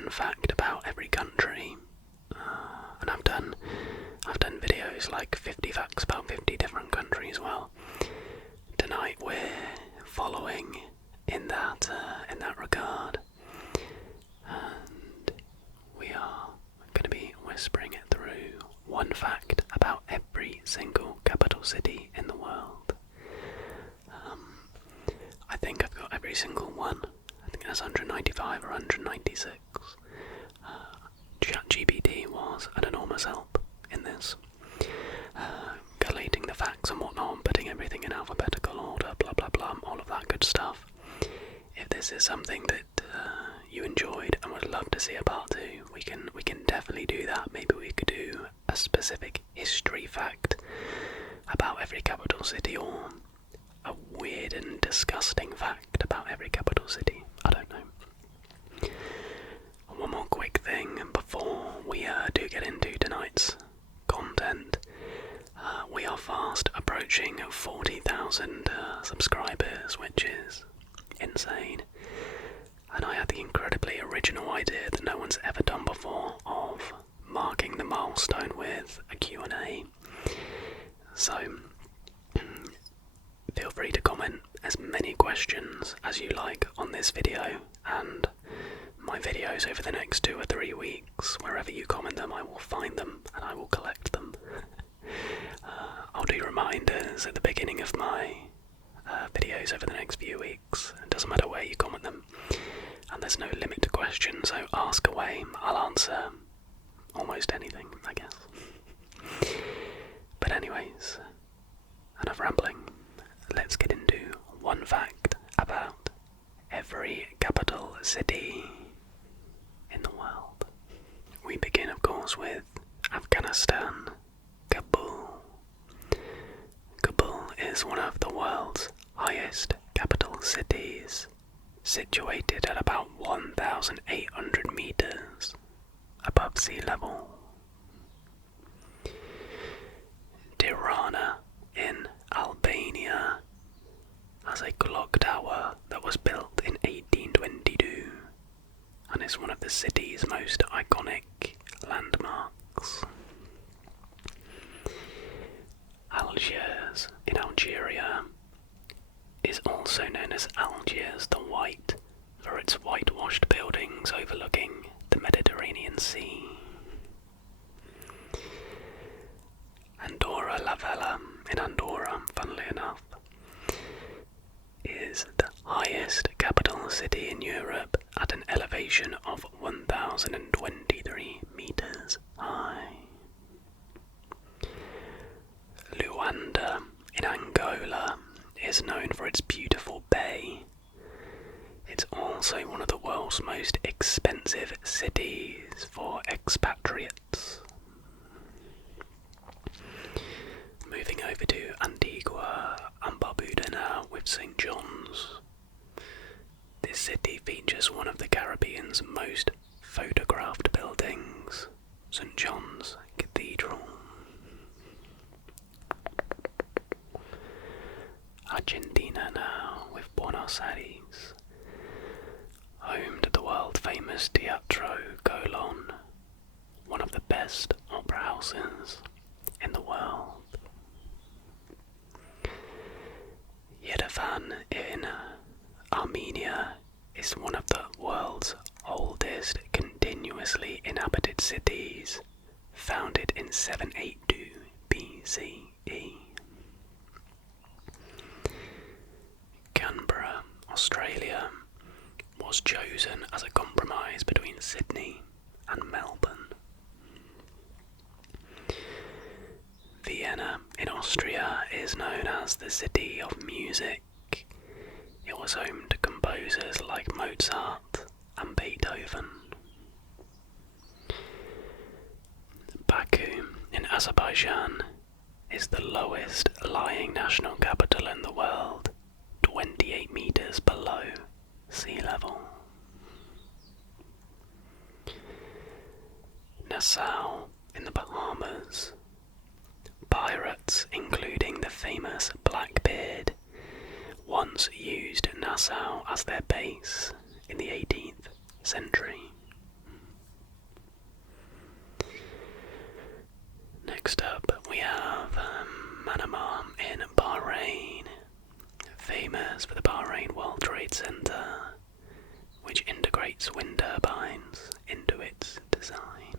one fact about every country, and I've done videos like 50 facts about 50 different countries. Well, tonight we're following in that regard, and we are going to be whispering it through one fact about every single capital city in the world. I think I've got every single one. I think that's 195 or 196. ChatGPT was an enormous help in this, collating the facts and whatnot, and putting everything in alphabetical order, blah blah blah, all of that good stuff. If this is something that you enjoyed and would love to see a part 2, we can definitely do that. Maybe we could do a specific history fact about every capital city, or a weird and disgusting fact about every capital city. I don't know. One more quick thing before we do get into tonight's content. We are fast approaching 40,000 subscribers, which is insane. And I had the incredibly original idea that no one's ever done before of marking the milestone with a Q&A. So feel free to comment as many questions as you like on this video, and my videos over the next 2 or 3 weeks, wherever you comment them, I will find them and I will collect them. I'll do reminders at the beginning of my videos over the next few weeks. It doesn't matter where you comment them, and there's no limit to questions, so ask away. I'll answer almost anything, I guess. But anyways, enough rambling. Let's get into one fact about every capital city in the world. We begin, of course, with Afghanistan, Kabul. Kabul is one of the world's highest capital cities, situated at about 1,800 meters above sea level. Tirana in Albania has a clock tower that was built in 1822 and is one of the city's most iconic landmarks. Algiers in Algeria is also known as Algiers the White for its whitewashed buildings overlooking the Mediterranean Sea. Andorra la Vella in Andorra, funnily enough, is the highest capital city in Europe at an elevation of 1,023 meters high. Luanda in Angola is known for its beautiful bay. It's also one of the world's most expensive cities for expatriates. Moving over to Antigua and Barbuda now with St. John's. This city features one of the Caribbean's most photographed buildings, St. John's Cathedral. Argentina now with Buenos Aires, home to the world-famous Teatro Colón, one of the best opera houses in the world. Yerevan in Armenia is one of the world's oldest continuously inhabited cities, founded in 782 BCE. Canberra, Australia, was chosen as a compromise between Sydney and Melbourne. Vienna in Austria is known as the City of Music. It was home to composers like Mozart and Beethoven. Baku in Azerbaijan is the lowest lying national capital in the world, 28 meters below sea level. Nassau in the Bahamas. Pirates, including the famous Blackbeard, once used Nassau as their base in the 18th century. its wind turbines into its design.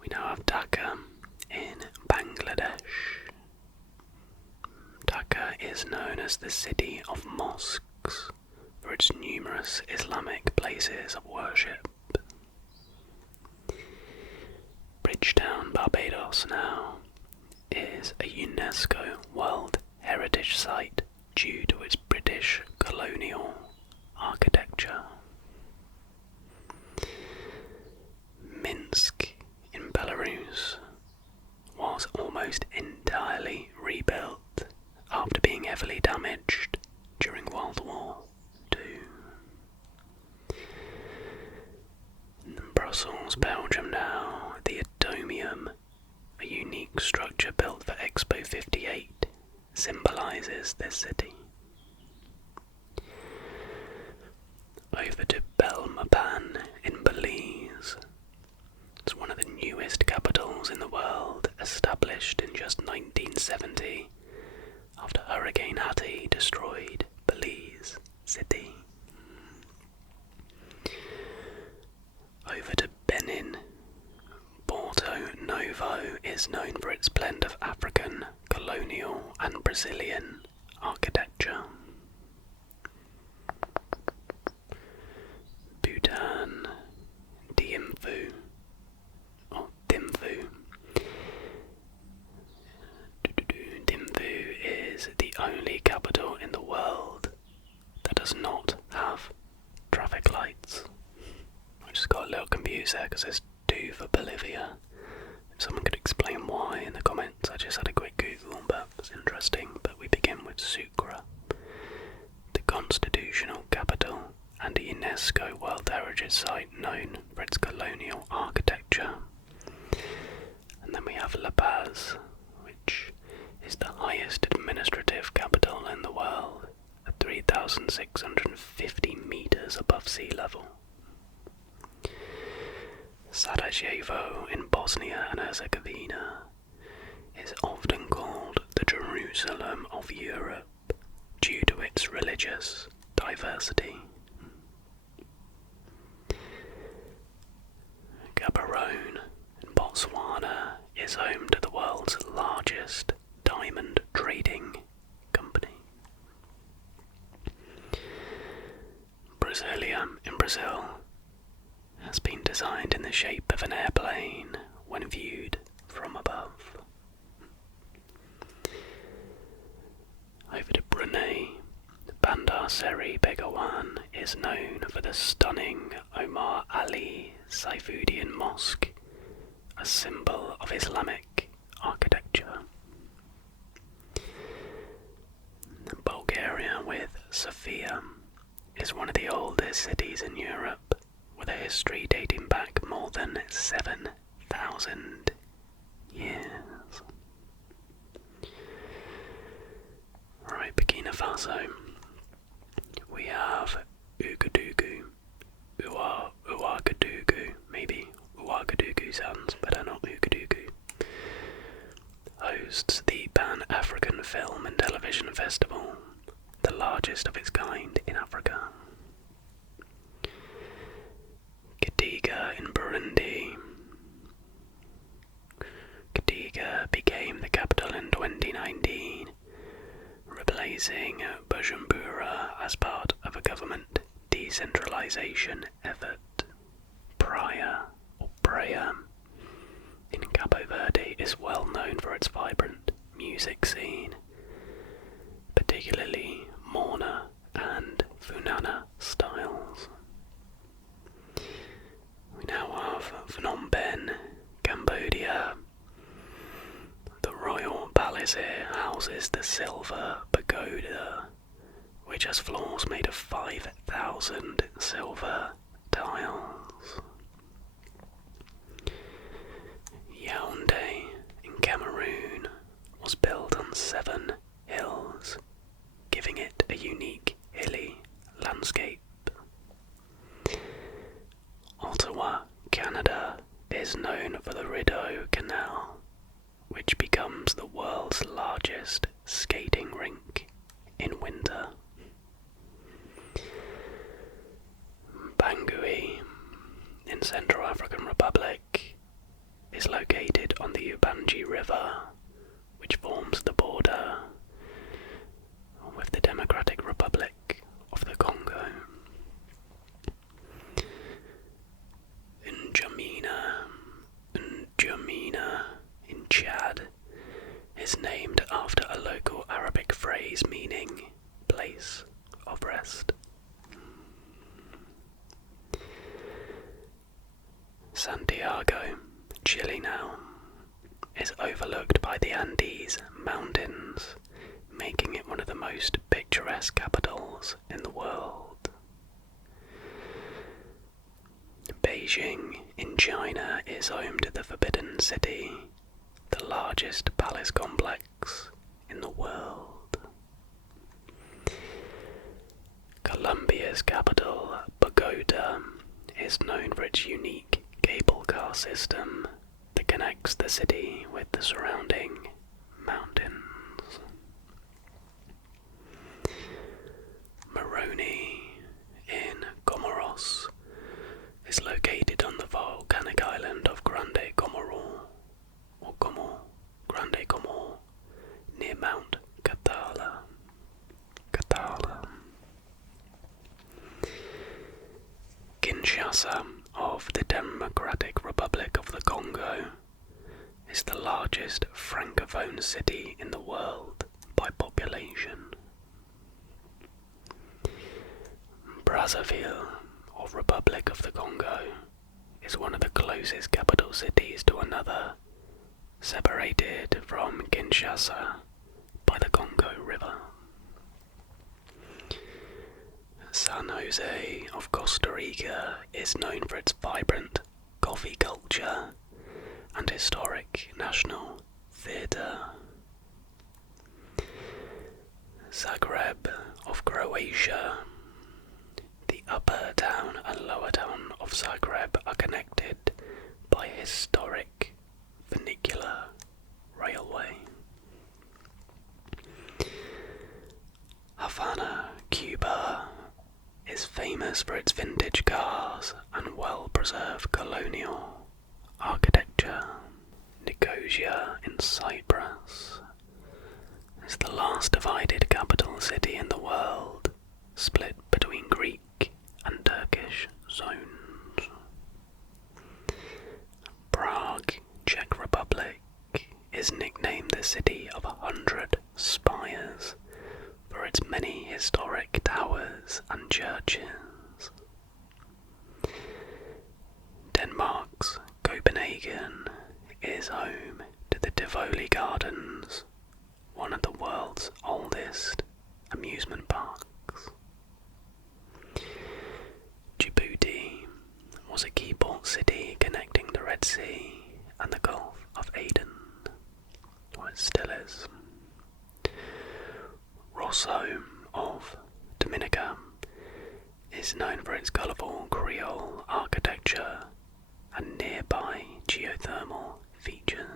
We now have Dhaka in Bangladesh. Dhaka is known as the City of Mosques for its numerous Islamic places of worship. Bridgetown, Barbados now is a UNESCO World Heritage Site due to its British colonial architecture. Minsk in Belarus was almost entirely rebuilt after being heavily damaged during World War II. In Brussels, Belgium now, the Atomium, a unique structure built for Expo 58, symbolises this city. Over to Belmopan in Belize. It's one of the newest capitals in the world, established in just 1970 after Hurricane Hattie destroyed Belize City. Over to Benin. Porto Novo is known for its blend of African, colonial and Brazilian architecture. Bhutan, Thimphu is the only capital in the world that does not have traffic lights. I just got a little confused there because there's 2 for Bolivia. If someone could explain why in the comments, I just had a quick Google, but it's interesting. But we begin with Sucre, the constitutional capital and a UNESCO World Heritage Site known for its colonial architecture. And then we have La Paz, which is the highest administrative capital in the world, at 3,650 meters above sea level. Sarajevo in Bosnia and Herzegovina is often called the Jerusalem of Europe due to its religious diversity. Gaborone in Botswana is home to the world's largest diamond trading company. Brasilia in Brazil has been designed in the shape of an airplane when viewed from above. Over to Brunei, Bandar Seri Begawan is known for the stunning Omar Ali Saifuddin Mosque, a symbol of Islamic architecture. Bulgaria with Sofia is one of the oldest cities in Europe, with a history dating back more than 7,000 years. Right, Burkina Faso. We have Ouagadougou, Ouagadougou, maybe Ouagadougou sounds better, not Ouagadougou. Hosts the Pan-African Film and Television Festival, the largest of its kind in Africa. Gitega in Burundi. Gitega became the capital in 2019, replacing Bujumbura as part of a government decentralization effort. Praia in Cabo Verde is well known for its vibrant music scene, particularly Morna and Funana styles. We now have Phnom Penh, Cambodia. The royal palace here houses the Silver Pagoda, which has floors made of 5,000 silver tiles. Yaoundé in Cameroon was built on 7 hills, giving it a unique hilly landscape. Ottawa, Canada is known for the Rideau Canal, which becomes the world's largest skating rink in winter. Central African Republic is located on the Ubangi River, which forms the border with the Democratic Republic of the Congo. N'Djamena in Chad is named after a local Arabic phrase meaning place of rest. Santiago, Chile now, is overlooked by the Andes Mountains, making it one of the most picturesque capitals in the world. Beijing in China is home to the Forbidden City, the largest palace complex in the world. Colombia's capital, Bogota, is known for its unique cable car system that connects the city with the surrounding mountains. Moroni in Comoros is located on the volcanic island of Grande Comoro, Grande Comore, near Mount Catala. Kinshasa of the Democratic Republic of the Congo is the largest francophone city in the world by population. Brazzaville of Republic of the Congo is one of the closest capital cities to another, separated from Kinshasa by the Congo River. San Jose of Costa Rica is known for its vibrant coffee culture and historic national theatre. Zagreb of Croatia. The upper town and lower town of Zagreb are connected by a historic funicular railway. Havana, Cuba, is famous for its vintage cars and well-preserved colonial architecture. Nicosia in Cyprus is the last divided capital city in the world, split between Greek and Turkish zones. Prague, Czech Republic, is nicknamed the City of 100 Spires for its many historic towers and churches. Denmark's Copenhagen is home to the Tivoli Gardens, one of the world's oldest amusement parks. Djibouti was a key port city connecting the Red Sea and the Gulf of Aden, or it still is. Rosso of Dominica is known for its colourful Creole architecture and nearby geothermal features.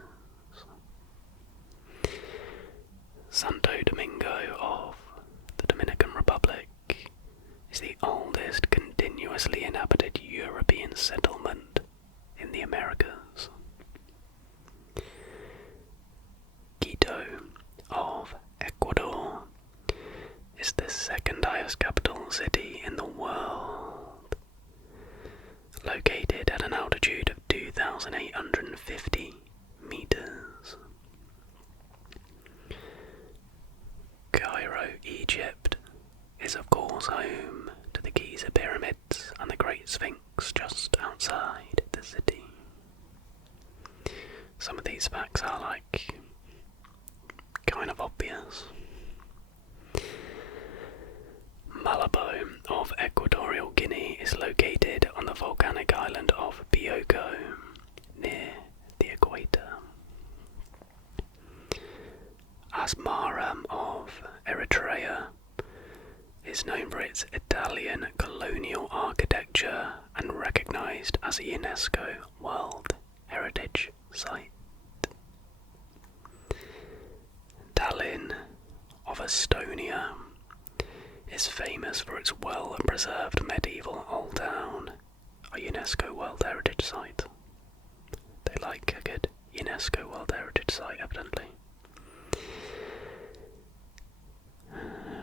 Santo Domingo of the Dominican Republic is the oldest continuously inhabited European settlement in the Americas. Quito of Ecuador is the second highest capital city in the world, located at an altitude of 2,850 meters. Cairo, Egypt is of course home to the Giza Pyramids and the Great Sphinx just outside the city. Some of these facts are kind of obvious. Malabo of Equatorial Guinea is located on the volcanic island of Bioko, near the equator. Asmara of Eritrea is known for its Italian colonial architecture and recognised as a UNESCO World Heritage Site. Tallinn of Estonia is famous for its well-preserved medieval old town a UNESCO World Heritage Site. They like a good UNESCO World Heritage Site, evidently.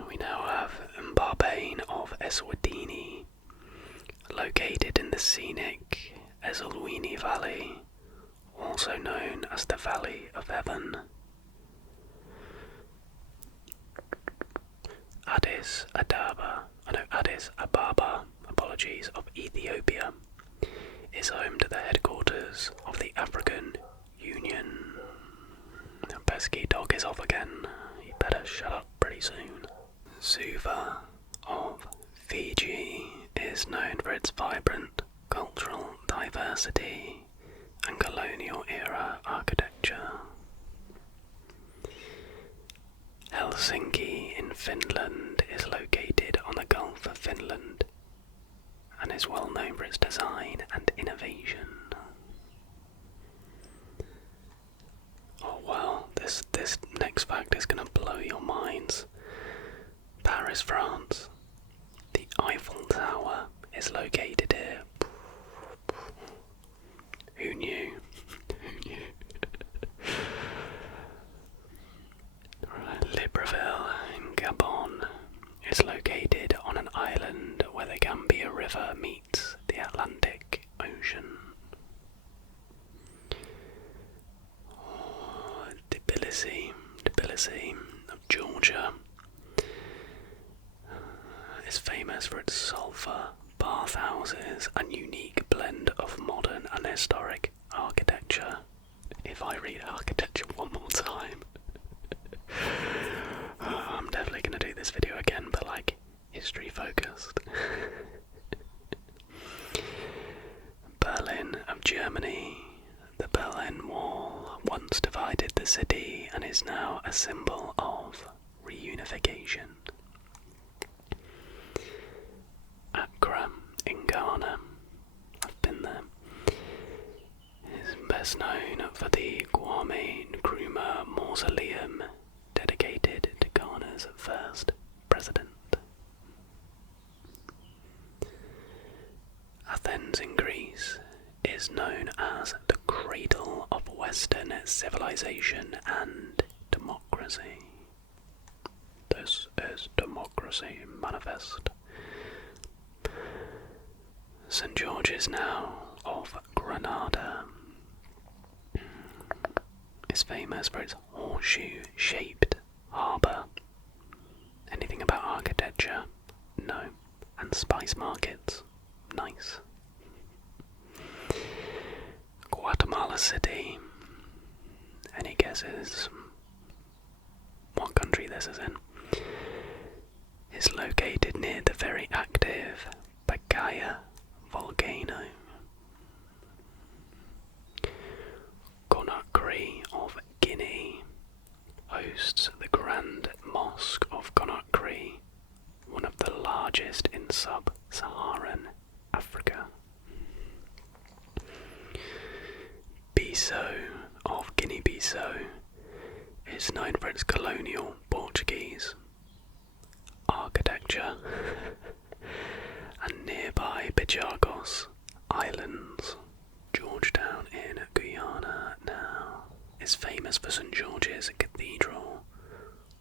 We now have Mbabane of Eswatini, located in the scenic Ezelwini Valley, also known as the Valley of Heaven. Addis Ababa, of Ethiopia, is home to the headquarters of the African Union. The pesky dog is off again. He better shut up pretty soon. Suva of Fiji is known for its vibrant cultural diversity and colonial era architecture. Helsinki in Finland is located on the Gulf of Finland and is well known for its design and innovation. Oh wow, this next fact is going to blow your minds. Paris, France. The Eiffel Tower is located here. Who knew? Who knew? Libreville in Gabon is located on an island where the Gambia River meets the Atlantic Ocean. Tbilisi of Georgia is famous for its sulphur bathhouses and unique blend of modern and historic architecture. If I read architecture one more time, I'm definitely going to do this video again, but like history focused. Berlin of Germany. The Berlin Wall once divided the city and is now a symbol of reunification. Accra in Ghana. I've been there. Is best known for the Kwame Nkrumah Mausoleum, dedicated to Ghana's first president. Athens in Greece is known as the cradle of Western civilization and democracy. This is Democracy Manifest. St. George's now of Granada is famous for its horseshoe-shaped harbour. Anything about architecture? No. And spice markets? Nice. Guatemala City. Any guesses what country this is in? It's located near the very active Pacaya volcano. Conakry of Guinea hosts the Grand Mosque of Conakry, one of the largest in sub-Saharan Africa. Bissau of Guinea-Bissau is known for its colonial Portuguese architecture, and nearby Bijagos Islands, Georgetown in Guyana now, is famous for St. George's Cathedral,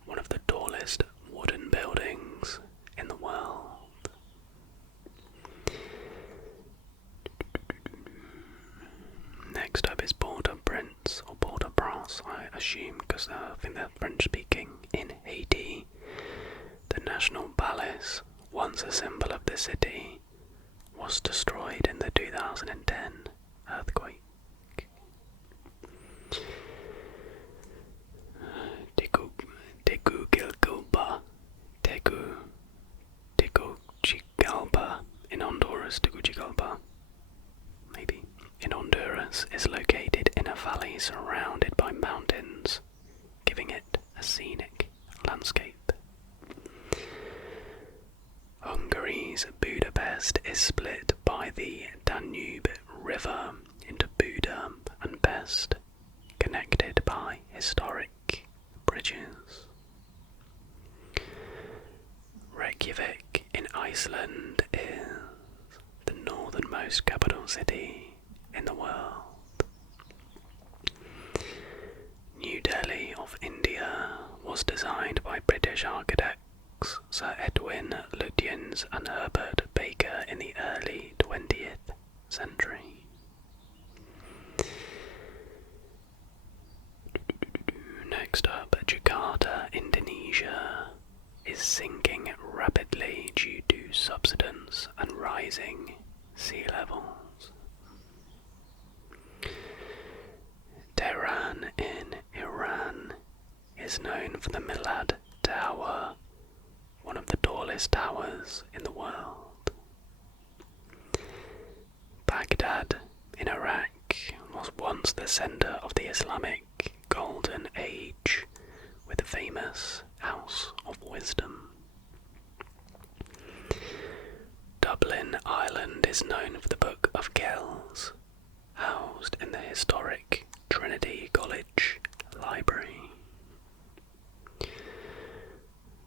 one of the tallest wooden buildings in the world. Next up is Port-au-Prince, or Port-au-Prince, I assume, because I think they're French speaking, in Haiti. The National Palace, once a symbol of the city, was destroyed in the 2010 earthquake. Tegucigalpa in Honduras. Tegucigalpa, maybe, in Honduras, is located in a valley surrounded by mountains, giving it a scenic landscape. Hungary's Budapest is split by the Danube River into Buda and Pest, connected by historic bridges. Reykjavik in Iceland is the northernmost most capital city in the world. New Delhi of India was designed by British architects Sir Edwin Lutyens and Herbert Baker in the early 20th century. Next up, Jakarta, Indonesia is sinking rapidly due to subsidence and rising sea levels. Tehran in Iran is known for the Milad Tower, one of the tallest towers in the world. Baghdad in Iraq was once the centre of the Islamic Golden Age, with the famous House of Wisdom. Dublin, Ireland is known for the Book of Kells, housed in the historic Trinity College Library.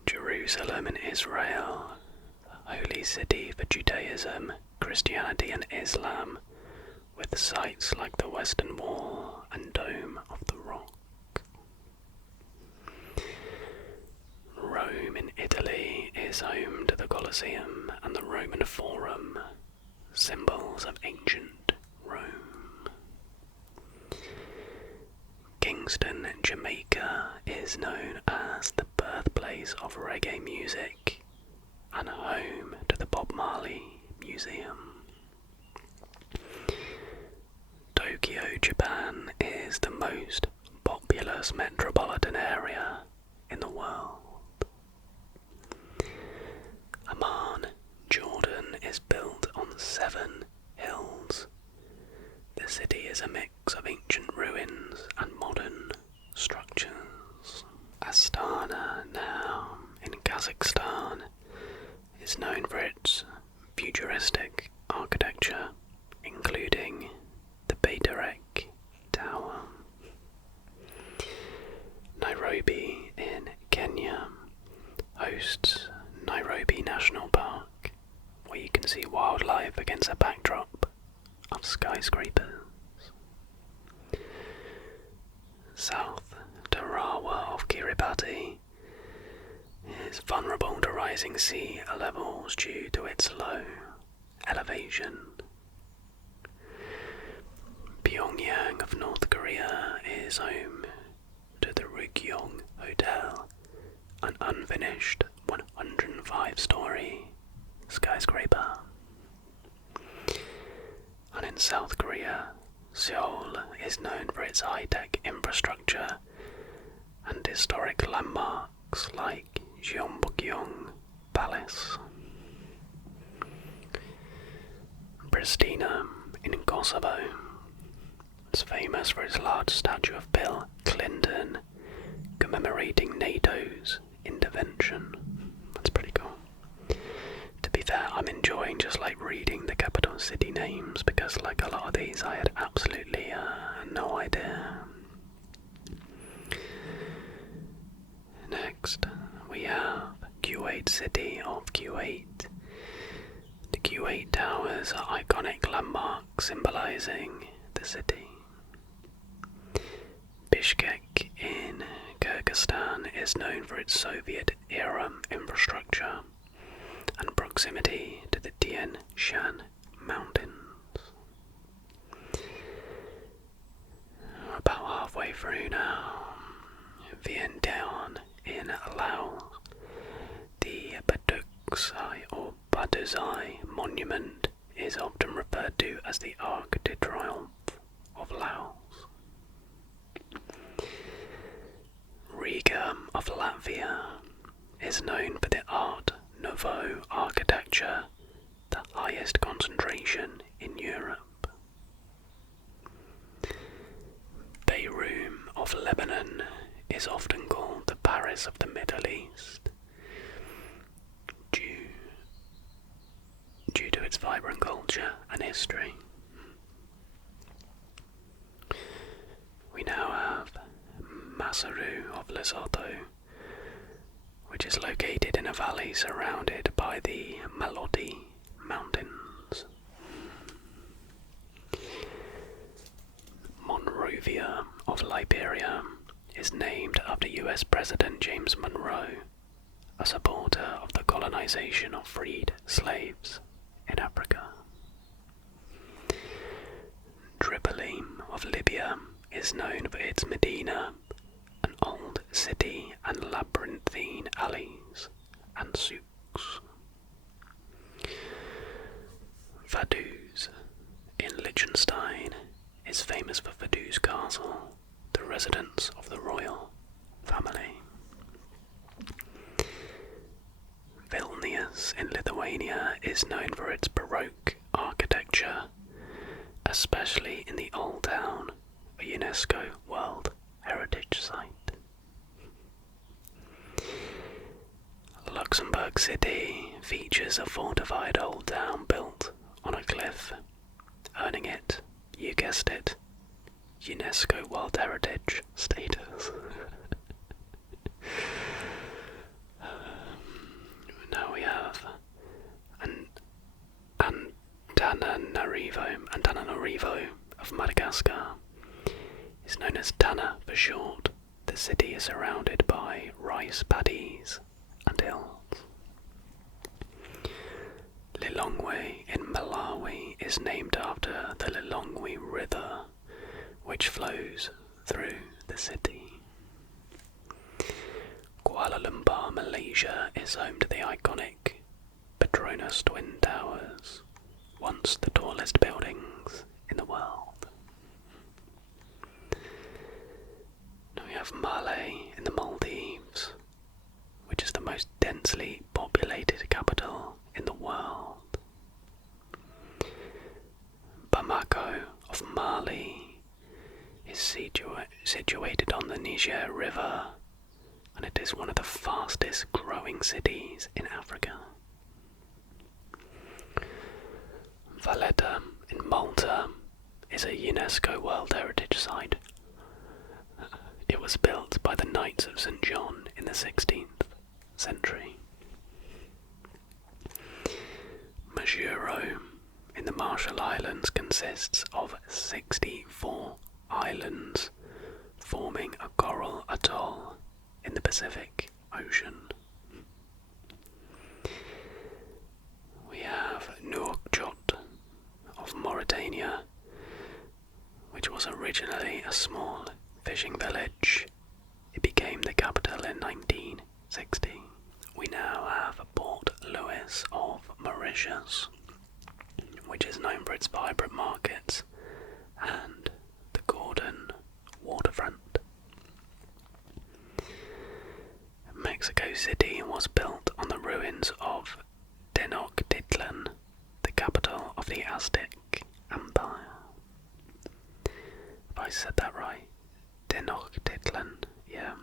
Jerusalem in Israel, the holy city for Judaism, Christianity and Islam, with sites like the Western Wall and Dome of the Rock. Rome in Italy is home to the Colosseum and the Roman Forum, symbols of ancient Rome. Kingston, Jamaica is known as the birthplace of reggae music and home to the Bob Marley Museum. Tokyo, Japan is the most populous metropolitan area in the world. Amman, Jordan is built on 7 hills. The city is a mix of ancient ruins and modern structures. Astana, now in Kazakhstan, is known for its futuristic architecture, including the Baitarek Tower. Nairobi in Kenya hosts Nairobi National Park, where you can see wildlife against a backdrop of skyscrapers. South Tarawa of Kiribati is vulnerable to rising sea levels due to its low elevation. Pyongyang of North Korea is home to the Ryugyong Hotel, an unfinished 105-story skyscraper. And in South Korea, Seoul is known for its high-tech infrastructure and historic landmarks like Gyeongbokgung Palace. Pristina in Kosovo is famous for its large statue of Bill Clinton commemorating NATO's intervention. That's pretty cool. To be fair, I'm enjoying just like reading the capital city names because like a lot of these I had absolutely no idea. Next, we have Kuwait City of Kuwait. The Kuwait Towers are iconic landmarks symbolizing the city. Bishkek in Kyrgyzstan is known for its Soviet-era infrastructure and proximity to the Tian Shan Mountains. About halfway through now. Vientiane in Laos. The Baduksai or Baduzai Monument is often referred to as the Arc de Triomphe of Laos. Riga of Latvia is known for the Art Nouveau architecture, the highest concentration in Europe. Beirut of Lebanon is often called the Paris of the Middle East due to its vibrant culture and history. We now have Maseru of Lesotho, which is located in a valley surrounded by the Maloti Mountains. of Liberia is named after US President James Monroe, a supporter of the colonization of freed slaves in Africa. Tripoli of Libya is known for its Medina, an old city and labyrinthine alleys and souks. Vaduz in Liechtenstein is famous for Vaduz Castle, the residence of the royal family. Vilnius in Lithuania is known for its Baroque architecture, especially in the Old Town, a UNESCO World Heritage Site. Luxembourg City features a fortified old town built on a cliff, earning it, you guessed it, UNESCO World Heritage status. Now we have Antananarivo of Madagascar is known as Tana for short. The city is surrounded by rice paddies and hills. Lilongwe in Malawi is named after the Lilongwe River, which flows through the city. Kuala Lumpur, Malaysia is home to the iconic Petronas Twin Towers, once the tallest buildings in the world. Now we have Malé in the Maldives, which is the most densely populated capital in the world. Bamako of Mali is situated on the Niger River, and it is one of the fastest growing cities in Africa. Valletta in Malta is a UNESCO World Heritage Site. It was built by the Knights of St. John in the 16th century. Majuro in the Marshall Islands consists of 64 islands forming a coral atoll in the Pacific Ocean. We have Nouakchott of Mauritania, which was originally a small fishing village. It became the capital in 1960. We now have Port Louis of Mauritius, which is known for its vibrant markets and the Gordon waterfront. Mexico City was built on the ruins of Tenochtitlan, the capital of the Aztec Empire. If I said that right, Tenochtitlan, yeah.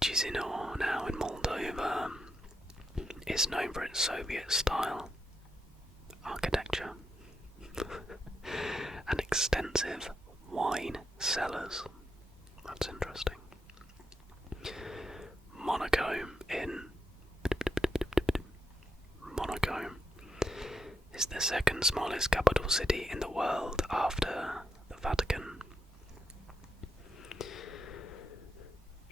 Chisinau, now in Moldova, is known for its Soviet-style architecture and extensive wine cellars. That's interesting. Monaco is the second smallest capital city in the world after the Vatican.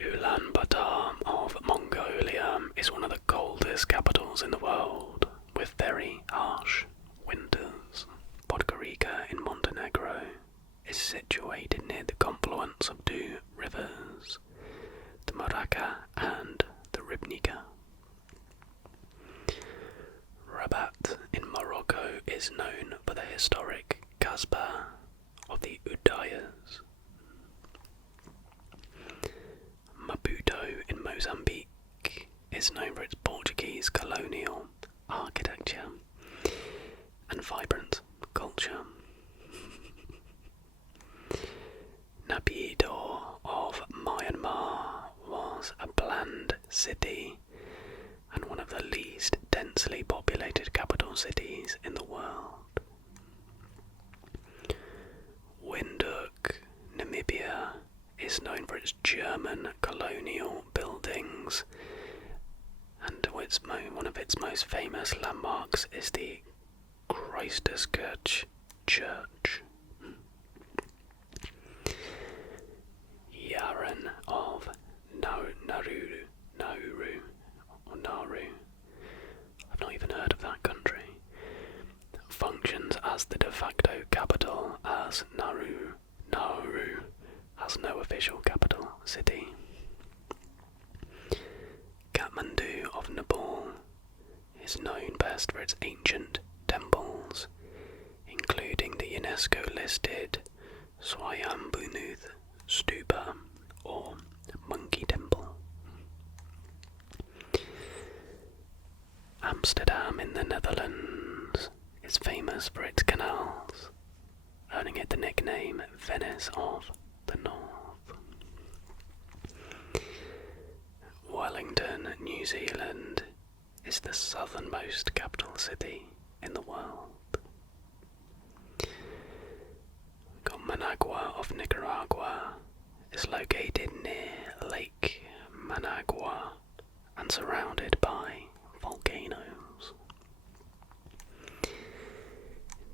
Ulaanbaatar of Mongolia is one of the coldest capitals in the world, with very harsh winters. Podgorica in Montenegro is situated near the confluence of two rivers, the Moraka and the Ribnica. Rabat in Morocco is known for the historic Kasbah of the Udayas. Maputo in Mozambique is known for its Portuguese colonial architecture and vibrant culture. Naypyidaw of Myanmar was a planned city and one of the least densely populated capital cities in the world. Windhoek, Namibia, is known for its German colonial buildings, and one of its most famous landmarks is the Christuskerk Church. Nauru. I've not even heard of that country. Functions as the de facto capital, as Nauru has no official capital city. Kathmandu of Nepal is known best for its ancient temples, including the UNESCO-listed Swayambhunath Stupa, or Monkey Temple. Amsterdam in the Netherlands is famous for its canals, earning it the nickname Venice of the North. Wellington, New Zealand is the southernmost capital city in the world. Managua of Nicaragua is located near Lake Managua and surrounded by volcanoes.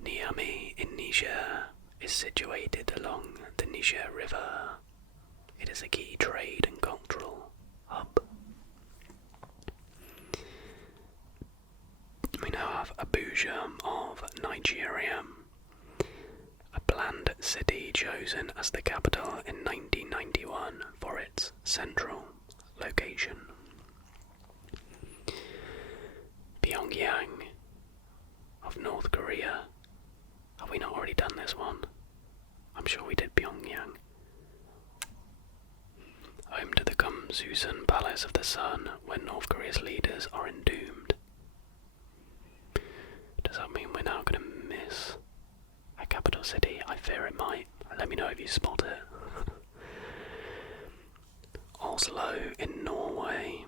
Niamey in Niger is situated along the Niger River. It is a key trade and cultural hub. We now have Abuja of Nigeria, a planned city chosen as the capital in 1991 for its central location. Pyongyang of North Korea. Have we not already done this one? I'm sure we did Pyongyang. Home to the Kumsusan Palace of the Sun, where North Korea's leaders are entombed. Does that mean we're now going to miss a capital city? I fear it might. Let me know if you spot it. Oslo in Norway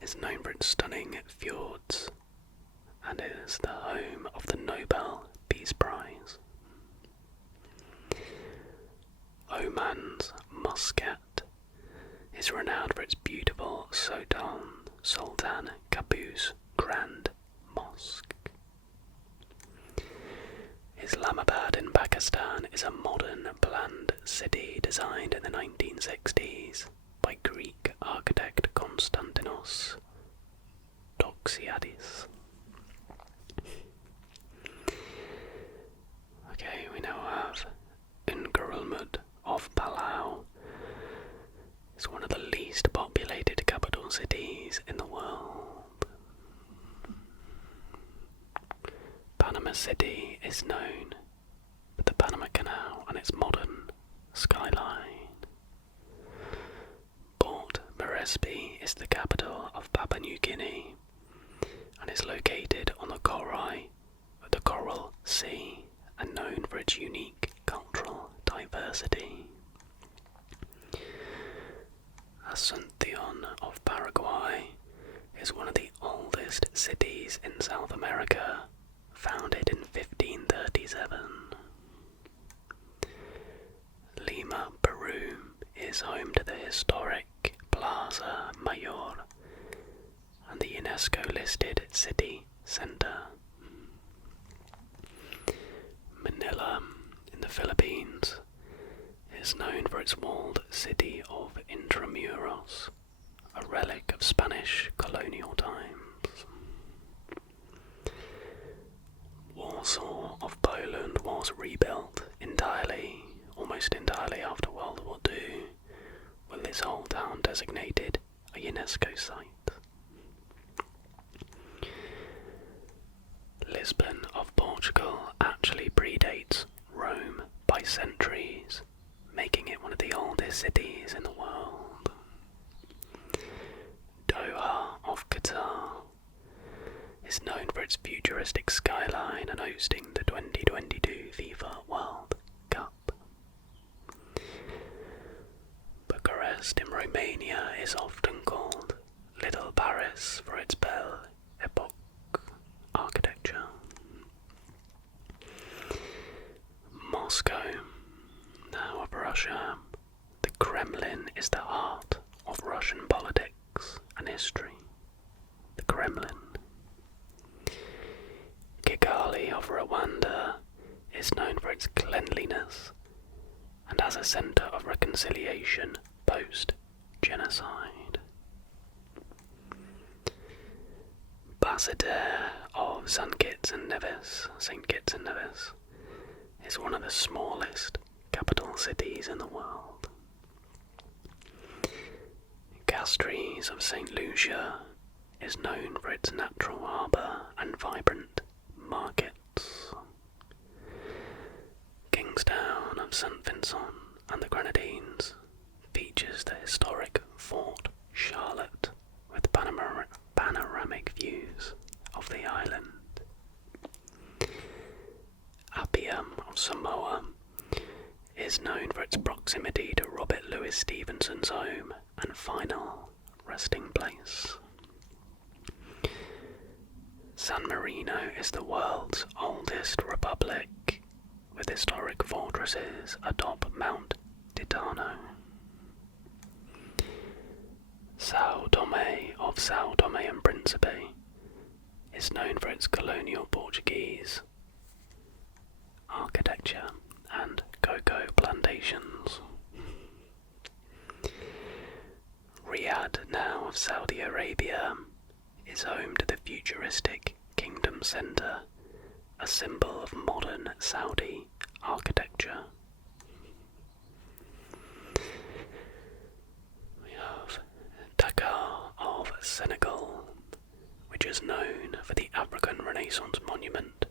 is known for its stunning fjords and is the home of the Nobel Peace Prize. Oman's Muscat is renowned for its beautiful Sultan Qaboos Grand Mosque. Islamabad in Pakistan is a modern planned city designed in the 1960s by Greek architect Konstantinos Doxiadis. Okay, we now have Ngurulmud of Palau. It's one of the least populated capital cities in the world. Panama City is known for the Panama Canal and its modern skyline. Port Moresby is the capital of Papua New Guinea and is located on the Coral Sea and known for its unique cultural diversity. Asunción of Paraguay is one of the oldest cities in South America, founded in 1537. Lima, Peru is home to the historic Plaza Mayor and the UNESCO-listed city centre. Manila in the Philippines is known for its walled city of Intramuros, a relic of Spanish colonial times. Warsaw of Poland was rebuilt almost entirely after World War II, with this whole town designated a UNESCO site. Lisbon of Portugal actually predates Rome by centuries, making it one of the oldest cities in the world. Doha of Qatar is known for its futuristic skyline and hosting the 2022 FIFA World Cup. Bucharest in Romania is often called Little Paris for its Belle Epoque architecture. Moscow, now of Russia, the Kremlin is the heart of Russian politics and history. The Kremlin. Kigali of Rwanda is known for its cleanliness and as a centre of reconciliation post genocide. Basseterre of St. Kitts and Nevis is one of the smallest capital cities in the world. Castries of St. Lucia is known for its natural harbour and vibrant markets. Kingstown of St. Vincent and the Grenadines features the historic Fort Charlotte with panoramic views of the island. Apia of Samoa is known for its proximity to Robert Louis Stevenson's home and final resting place. San Marino is the world's oldest republic, with historic fortresses atop Mount Titano. São Tomé of São Tomé and Príncipe is known for its colonial Portuguese architecture and cocoa plantations. Riyadh, now of Saudi Arabia, is home to the futuristic Kingdom Centre, a symbol of modern Saudi architecture. We have Dakar of Senegal, which is known for the African Renaissance Monument,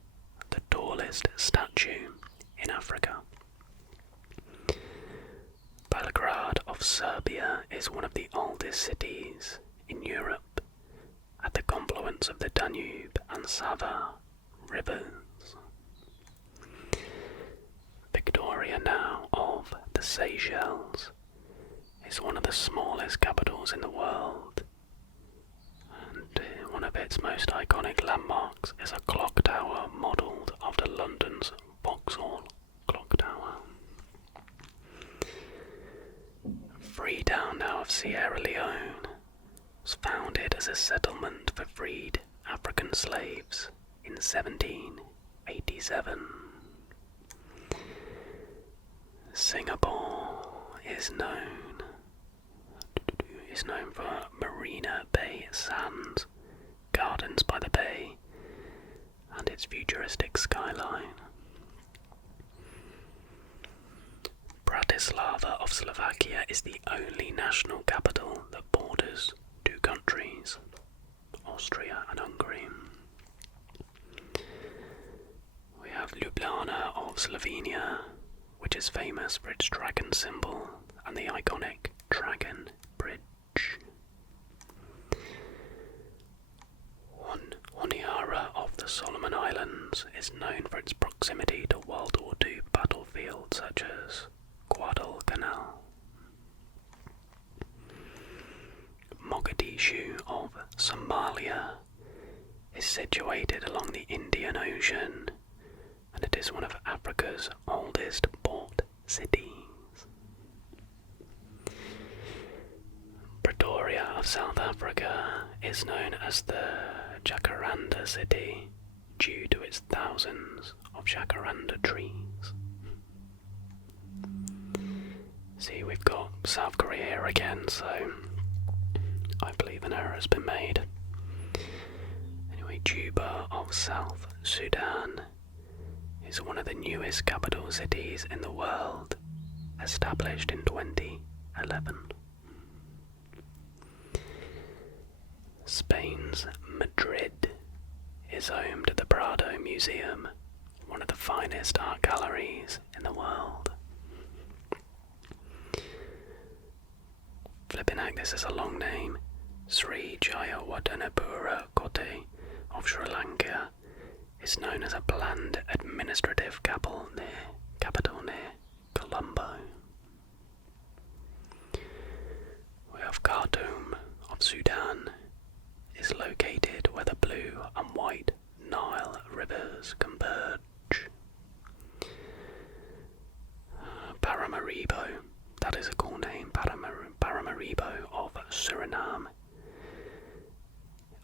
the tallest statue in Africa. Belgrade of Serbia is one of the oldest cities in Europe, at the confluence of the Danube and Sava rivers. Victoria now of the Seychelles is one of the smallest capitals in the world, and one of its most iconic landmarks is a clock tower modelled after London's Vauxhall Clock Tower. Freetown now of Sierra Leone was founded as a settlement for freed African slaves in 1787. Singapore is known for Marina Bay Sands, gardens by the bay, and its futuristic skyline. Bratislava of Slovakia is the only national capital that borders two countries, Austria and Hungary. We have Ljubljana of Slovenia, which is famous for its dragon symbol and the iconic Dragon Bridge. Honiara of the Solomon Islands is known for its proximity to World War II battlefields such as Guadalcanal. Mogadishu of Somalia is situated along the Indian Ocean, and it is one of Africa's oldest port cities. Pretoria of South Africa is known as the Jacaranda City due to its thousands of jacaranda trees. See, we've got South Korea here again, so I believe an error has been made. Anyway, Juba of South Sudan is one of the newest capital cities in the world, established in 2011. Spain's Madrid is home to the Prado Museum, one of the finest art galleries in the world. Flipping heck, this is a long name. Sri Jayawardenepura Kotte of Sri Lanka is known as a planned administrative capital near Colombo. We have Khartoum of Sudan is located where the blue and white Nile rivers converge. Paramaribo, that is a cool name, Paramaribo of Suriname.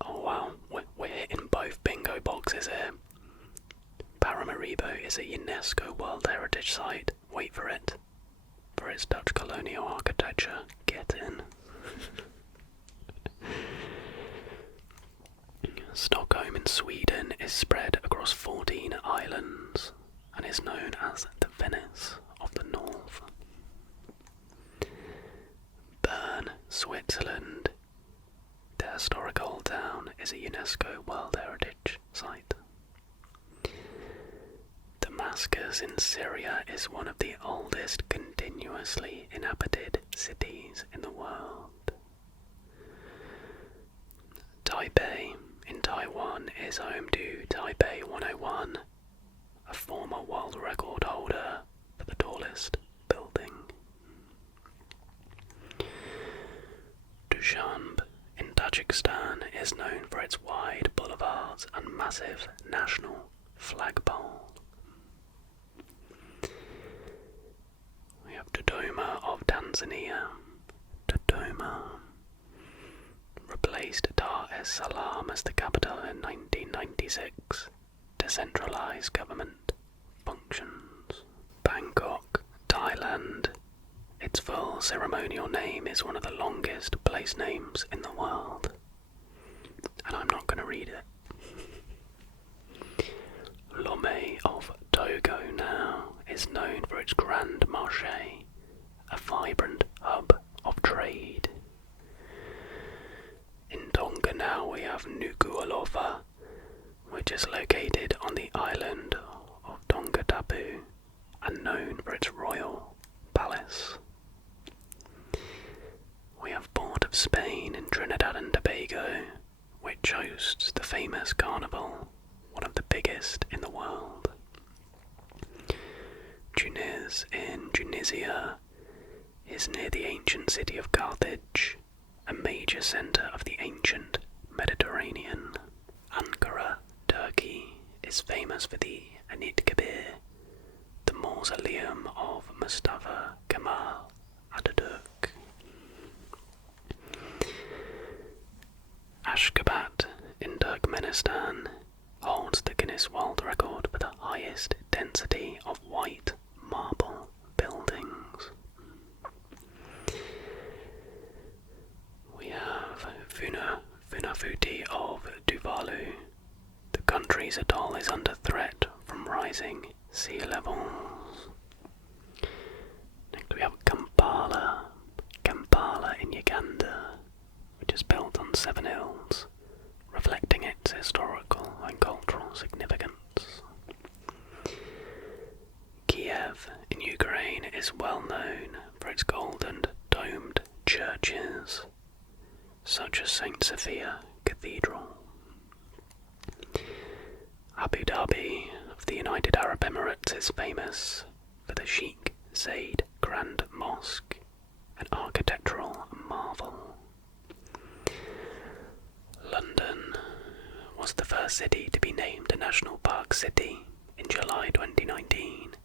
Oh wow, we're hitting both bingo boxes here. Paramaribo is a UNESCO World Heritage Site, wait for it, for its Dutch colonial architecture. Get in. Stockholm in Sweden is spread across 14 islands and is known as the Venice of the North. Bern, Switzerland. The historical town is a UNESCO World Heritage Site. Damascus in Syria is one of the oldest continuously inhabited cities in the world. Taipei in Taiwan is home to Taipei 101, a former world record holder for the tallest building. Dushanbe in Tajikistan is known for its wide boulevards and massive national flagpole. We have Dodoma of Tanzania. Dodoma replaced Dar es Salaam as the capital in 1996 to centralise government functions. Bangkok, Thailand. Its full ceremonial name is one of the longest place names in the world, and I'm not going to read it. Lomé of Togo now is known for its Grand Marché, a vibrant hub of trade. In Tonga now we have Nuku'alofa, which is located on the island of Tongatapu and known for its royal palace. We have Port of Spain in Trinidad and Tobago, which hosts the famous carnival, one of the biggest in the world. Tunis in Tunisia is near the ancient city of Carthage, a major centre of the ancient Mediterranean. Ankara, Turkey, is famous for the Anıtkabir, the mausoleum of Mustafa Kemal Atatürk. Ashgabat in Turkmenistan holds the Guinness World Record for the highest density of white marble buildings. We have Funafuti of Tuvalu. The country's atoll is under threat from rising sea levels. Next we have Kampala in Uganda, which is built on 7 hills, reflecting its historical and cultural significance. Kiev in Ukraine is well known for its golden domed churches, such as St. Sophia Cathedral. Abu Dhabi of the United Arab Emirates is famous for the Sheikh Zayed Grand Mosque, an architectural marvel. London was the first city to be named a National Park City in July 2019,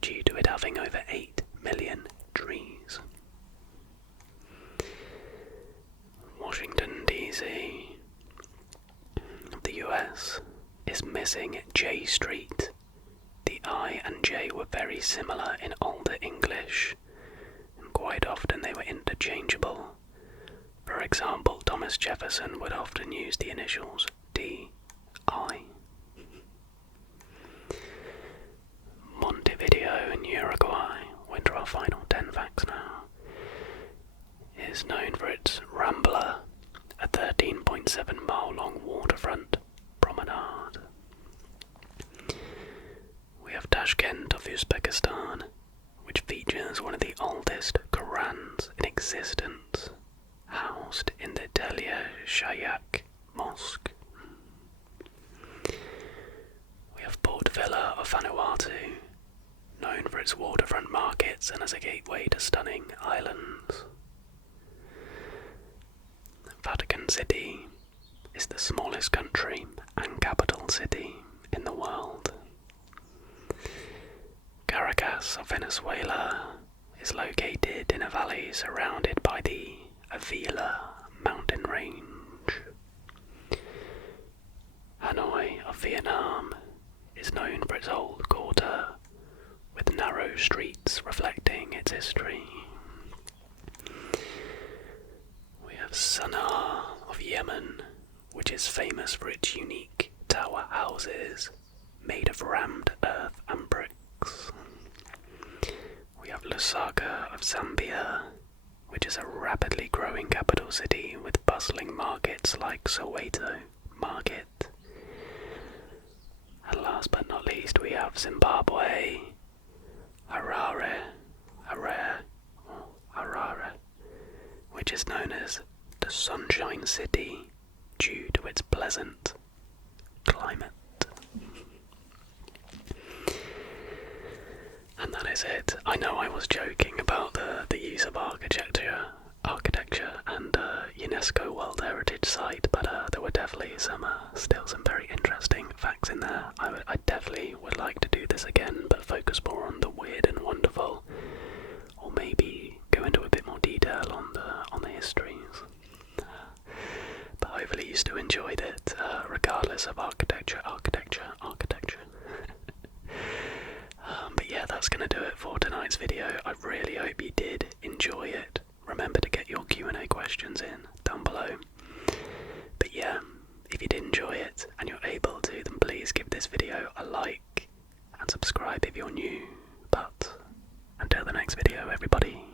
due to it having over 8 million trees. Washington, D.C. of the US is missing J Street. The I and J were very similar in older English, and quite often they were interchangeable. For example, Thomas Jefferson would often use the initials D.I. Montevideo in Uruguay, we're into our final 10 facts now, is known for its Rambla, a 13.7 mile long waterfront promenade. We have Tashkent of Uzbekistan, which features one of the oldest Qurans in existence, housed in the Delia Shayak Mosque. We have Port Vila of Vanuatu, known for its waterfront markets and as a gateway to stunning islands. Vatican City is the smallest country and capital city in the world. Caracas of Venezuela is located in a valley surrounded by the Avila mountain range. Hanoi of Vietnam is known for its old quarter, with narrow streets reflecting its history. Sana'a of Yemen, which is famous for its unique tower houses made of rammed earth and bricks. We have Lusaka of Zambia, which is a rapidly growing capital city with bustling markets like Soweto Market. And last but not least, we have Zimbabwe, Harare, which is known as the Sunshine City due to its pleasant climate. And that is it. I know I was joking about the use of architecture and UNESCO World Heritage Site, but there were definitely still some very interesting facts in there. I definitely would like to do this again, but focus more on the weird and wonderful, or maybe go into a bit more detail on the histories. But hopefully you still enjoyed it, regardless of architecture. But yeah, that's going to do it for tonight's video. I really hope you did enjoy it. Remember to get your Q&A questions in down below. But yeah, if you did enjoy it and you're able to, then please give this video a like and subscribe if you're new. But until the next video, everybody,